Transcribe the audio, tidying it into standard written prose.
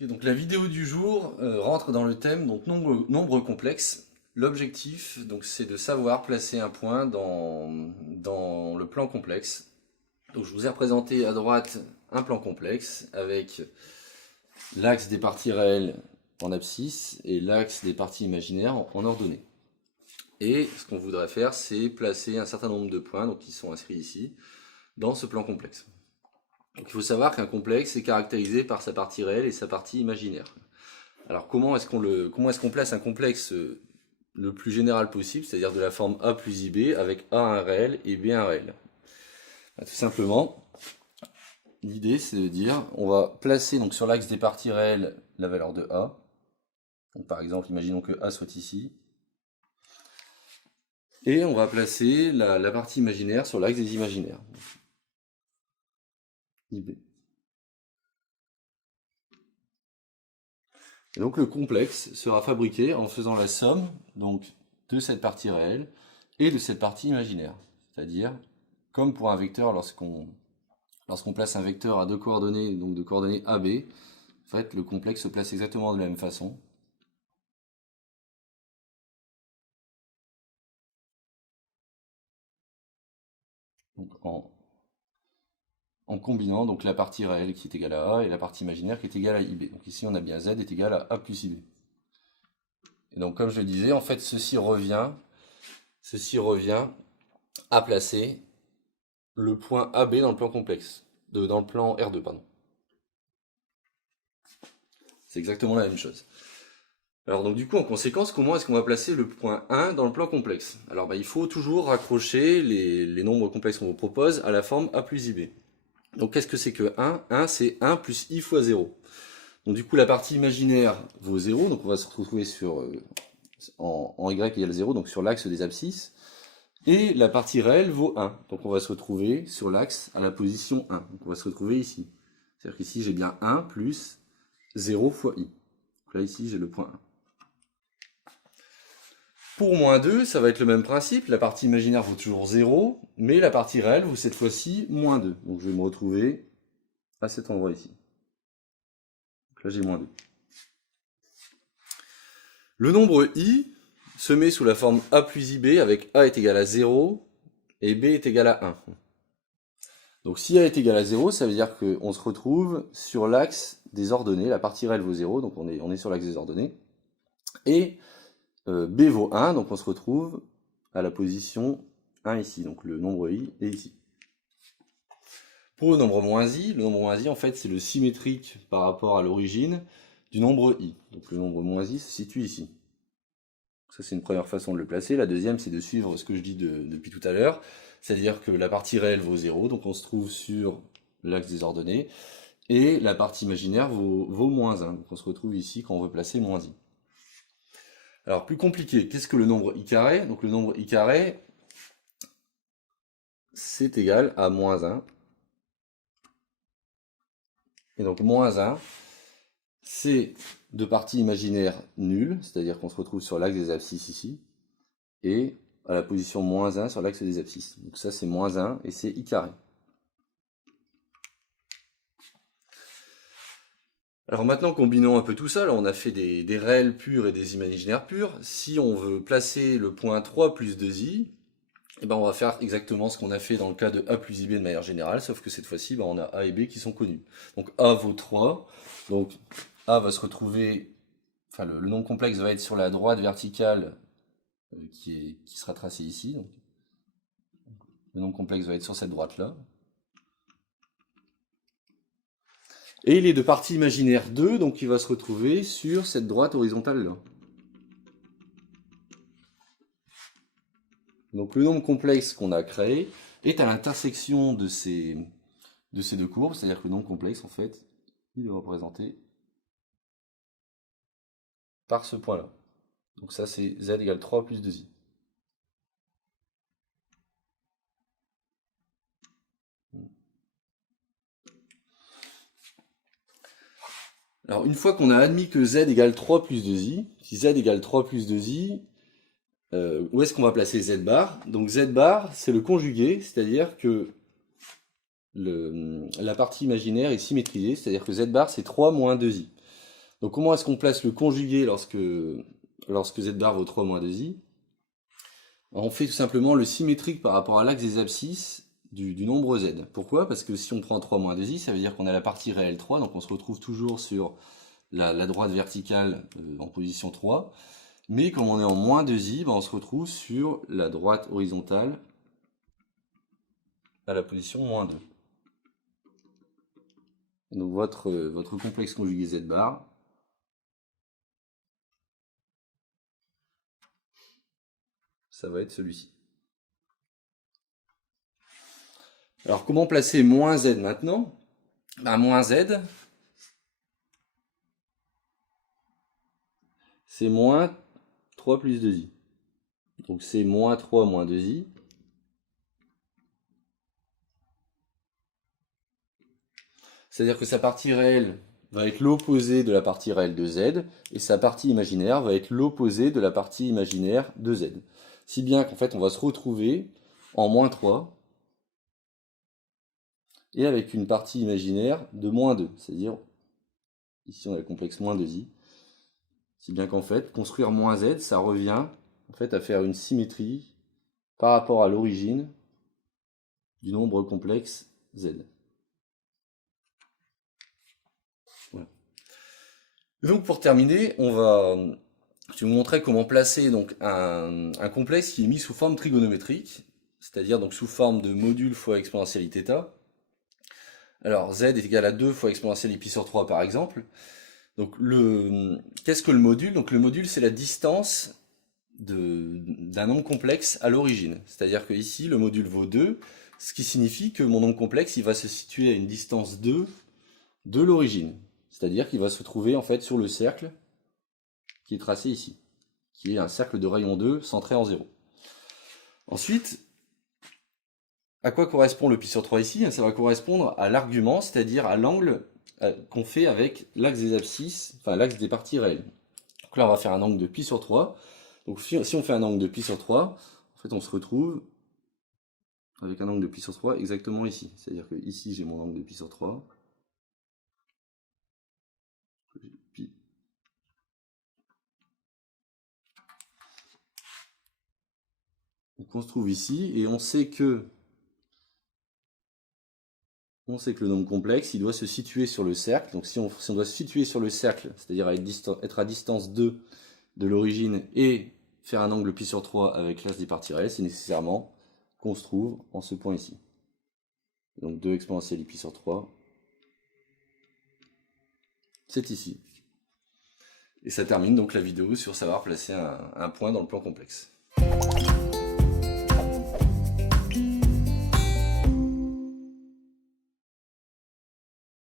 Ok, donc la vidéo du jour rentre dans le thème donc nombre complexe. L'objectif donc c'est de savoir placer un point dans le plan complexe. Donc je vous ai représenté à droite un plan complexe avec l'axe des parties réelles en abscisse et l'axe des parties imaginaires en ordonnée. Et ce qu'on voudrait faire, c'est placer un certain nombre de points, donc qui sont inscrits ici, dans ce plan complexe. Donc il faut savoir qu'un complexe est caractérisé par sa partie réelle et sa partie imaginaire. Alors comment est-ce qu'on place un complexe le plus général possible, c'est-à-dire de la forme A plus IB avec A un réel et B un réel? Tout simplement, l'idée c'est de dire, on va placer donc sur l'axe des parties réelles la valeur de A. Donc, par exemple, imaginons que A soit ici. Et on va placer la partie imaginaire sur l'axe des imaginaires. IB. Et donc le complexe sera fabriqué en faisant la somme donc, de cette partie réelle et de cette partie imaginaire. C'est-à-dire, comme pour un vecteur, lorsqu'on place un vecteur à deux coordonnées, donc de coordonnées AB, en fait, le complexe se place exactement de la même façon. Donc, en combinant donc, la partie réelle qui est égale à A et la partie imaginaire qui est égale à IB. Donc ici, on a bien Z est égal à A plus IB. Et donc, comme je le disais, en fait, ceci revient à placer le point AB dans le plan complexe, dans le plan R2, pardon. C'est exactement la même chose. Alors donc du coup, en conséquence, comment est-ce qu'on va placer le point 1 dans le plan complexe? Alors il faut toujours raccrocher les nombres complexes qu'on vous propose à la forme A plus IB. Donc qu'est-ce que c'est que 1? 1 c'est 1 plus I fois 0. Donc du coup, la partie imaginaire vaut 0, donc on va se retrouver en Y égale 0, donc sur l'axe des abscisses. Et la partie réelle vaut 1, donc on va se retrouver sur l'axe à la position 1. Donc on va se retrouver ici. C'est-à-dire qu'ici j'ai bien 1 plus 0 fois I. Donc là ici j'ai le point 1. Pour moins 2, ça va être le même principe. La partie imaginaire vaut toujours 0, mais la partie réelle vaut cette fois-ci moins 2. Donc je vais me retrouver à cet endroit ici. Donc là j'ai moins 2. Le nombre I se met sous la forme A plus IB avec A est égal à 0 et B est égal à 1. Donc si A est égal à 0, ça veut dire qu'on se retrouve sur l'axe des ordonnées. La partie réelle vaut 0, donc on est sur l'axe des ordonnées. Et B vaut 1, donc on se retrouve à la position 1 ici. Donc le nombre I est ici. Pour le nombre I, en fait, c'est le symétrique par rapport à l'origine du nombre I. Donc le nombre moins I se situe ici. Ça, c'est une première façon de le placer. La deuxième, c'est de suivre ce que je dis depuis tout à l'heure. C'est-à-dire que la partie réelle vaut 0, donc on se trouve sur l'axe des ordonnées. Et la partie imaginaire vaut moins 1, donc on se retrouve ici quand on veut placer moins I. Alors, plus compliqué, qu'est-ce que le nombre I carré? Donc le nombre I carré, c'est égal à moins 1. Et donc moins 1, c'est de partie imaginaire nulle, c'est-à-dire qu'on se retrouve sur l'axe des abscisses ici, et à la position moins 1 sur l'axe des abscisses. Donc ça c'est moins 1 et c'est I carré. Alors maintenant, combinons un peu tout ça, là on a fait des réels purs et des imaginaires purs. Si on veut placer le point 3 plus 2i, eh ben on va faire exactement ce qu'on a fait dans le cas de A plus IB de manière générale, sauf que cette fois-ci, on a A et B qui sont connus. Donc A vaut 3, donc A va se retrouver, enfin le nombre complexe va être sur la droite verticale qui sera tracée ici. Donc, le nombre complexe va être sur cette droite-là. Et il est de partie imaginaire 2, donc il va se retrouver sur cette droite horizontale-là. Donc le nombre complexe qu'on a créé est à l'intersection de ces deux courbes, c'est-à-dire que le nombre complexe, en fait, il est représenté par ce point-là. Donc ça, c'est z égale 3 plus 2i. Alors une fois qu'on a admis que z égale 3 plus 2i, si z égale 3 plus 2i, où est-ce qu'on va placer z bar? Donc z bar, c'est le conjugué, c'est-à-dire que la partie imaginaire est symétrisée, c'est-à-dire que z bar c'est 3 moins 2i. Donc comment est-ce qu'on place le conjugué lorsque z bar vaut 3 moins 2i? On fait tout simplement le symétrique par rapport à l'axe des abscisses du nombre z. Pourquoi? Parce que si on prend 3 moins 2i, ça veut dire qu'on a la partie réelle 3, donc on se retrouve toujours sur la droite verticale en position 3. Mais comme on est en moins 2i, on se retrouve sur la droite horizontale à la position moins 2. Donc votre complexe conjugué z bar, ça va être celui-ci. Alors comment placer moins z maintenant? Moins z, c'est moins 3 plus 2i. Donc c'est moins 3 moins 2i. C'est-à-dire que sa partie réelle va être l'opposé de la partie réelle de z, et sa partie imaginaire va être l'opposé de la partie imaginaire de z. Si bien qu'en fait on va se retrouver en moins 3, et avec une partie imaginaire de moins 2, c'est-à-dire, ici on a le complexe moins 2i, si bien qu'en fait, construire moins z, ça revient en fait à faire une symétrie par rapport à l'origine du nombre complexe z. Voilà. Donc pour terminer, je vais vous montrer comment placer donc un complexe qui est mis sous forme trigonométrique, c'est-à-dire donc sous forme de module fois exponentielle θ. Alors z est égal à 2 fois exponentielle pi sur 3 par exemple. Donc qu'est-ce que le module? Donc le module c'est la distance d'un nombre complexe à l'origine. C'est-à-dire que ici le module vaut 2, ce qui signifie que mon nombre complexe il va se situer à une distance 2 de l'origine. C'est-à-dire qu'il va se trouver en fait sur le cercle qui est tracé ici, qui est un cercle de rayon 2 centré en 0. Ensuite, à quoi correspond le pi sur 3 ici? Ça va correspondre à l'argument, c'est-à-dire à l'angle qu'on fait avec l'axe des abscisses, enfin l'axe des parties réelles. Donc là, on va faire un angle de pi sur 3. Donc si on fait un angle de pi sur 3, en fait, on se retrouve avec un angle de pi sur 3 exactement ici. C'est-à-dire que ici, j'ai mon angle de pi sur 3. Pi. Donc on se trouve ici, et on sait que le nombre complexe, il doit se situer sur le cercle. Donc si on doit se situer sur le cercle, c'est-à-dire être à distance 2 de l'origine et faire un angle pi sur 3 avec l'axe des parties réelles, c'est nécessairement qu'on se trouve en ce point ici. Donc 2 exponentielle pi sur 3, c'est ici. Et ça termine donc la vidéo sur savoir placer un point dans le plan complexe.